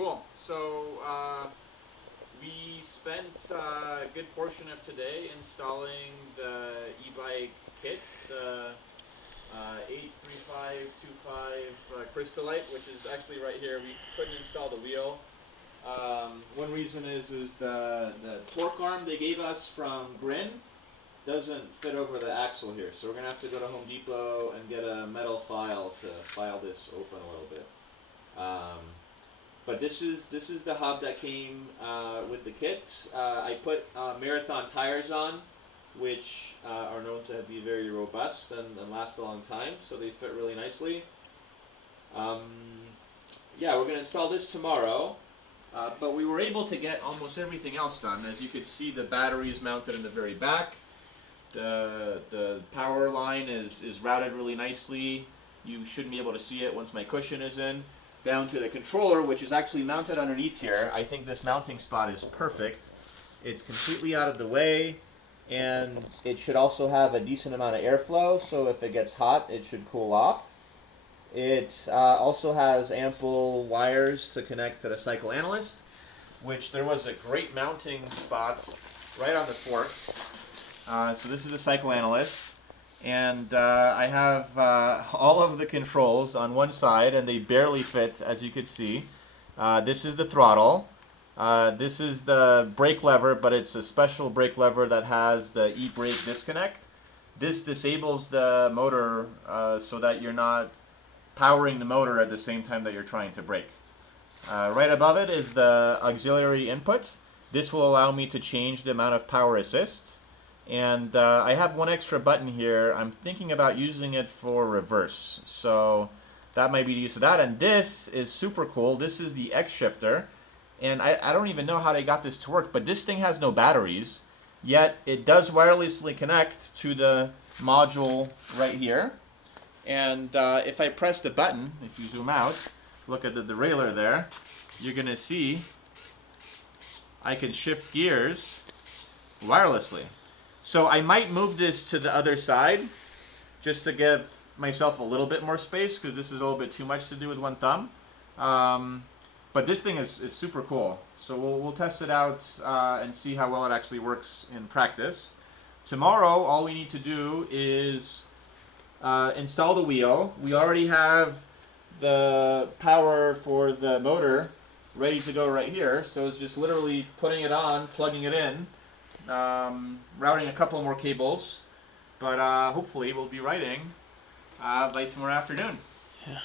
Cool. So we spent a good portion of today installing the e-bike kit, the 83525 Crystalite, which is actually right here. We couldn't install the wheel. One reason is the torque arm they gave us from Grin doesn't fit over the axle here, so we're gonna have to go to Home Depot and get a metal file to file this open a little bit. But this is the hub that came with the kit. I put Marathon tires on, which are known to be very robust and last a long time, so they fit really nicely. Yeah, we're going to install this tomorrow, but we were able to get almost everything else done. As you could see, the battery is mounted in the very back. The power line is routed really nicely. You shouldn't be able to see it once my cushion is in. Down to the controller, which is actually mounted underneath here. I think this mounting spot is perfect. It's completely out of the way, and it should also have a decent amount of airflow, so if it gets hot, it should cool off. It also has ample wires to connect to the cycle analyst, which there was a great mounting spot right on the fork. So this is the cycle analyst. And I have all of the controls on one side, and they barely fit, as you could see. This is the throttle. This is the brake lever, but it's a special brake lever that has the e-brake disconnect. This disables the motor so that you're not powering the motor at the same time that you're trying to brake. Right above it is the auxiliary input. This will allow me to change the amount of power assist. And I have one extra button here. I'm thinking about using it for reverse. So that might be the use of that. And this is super cool. This is the xshifter. And I don't even know how they got this to work, but this thing has no batteries. Yet it does wirelessly connect to the module right here. And if I press the button, if you zoom out, look at the derailleur there, you're going to see I can shift gears wirelessly. So I might move this to the other side just to give myself a little bit more space, because this is a little bit too much to do with one thumb. But this thing is super cool. So we'll test it out and see how well it actually works in practice. Tomorrow, all we need to do is install the wheel. We already have the power for the motor ready to go right here. So it's just literally putting it on, plugging it in. Routing a couple more cables, but hopefully we'll be riding by tomorrow afternoon. Yeah.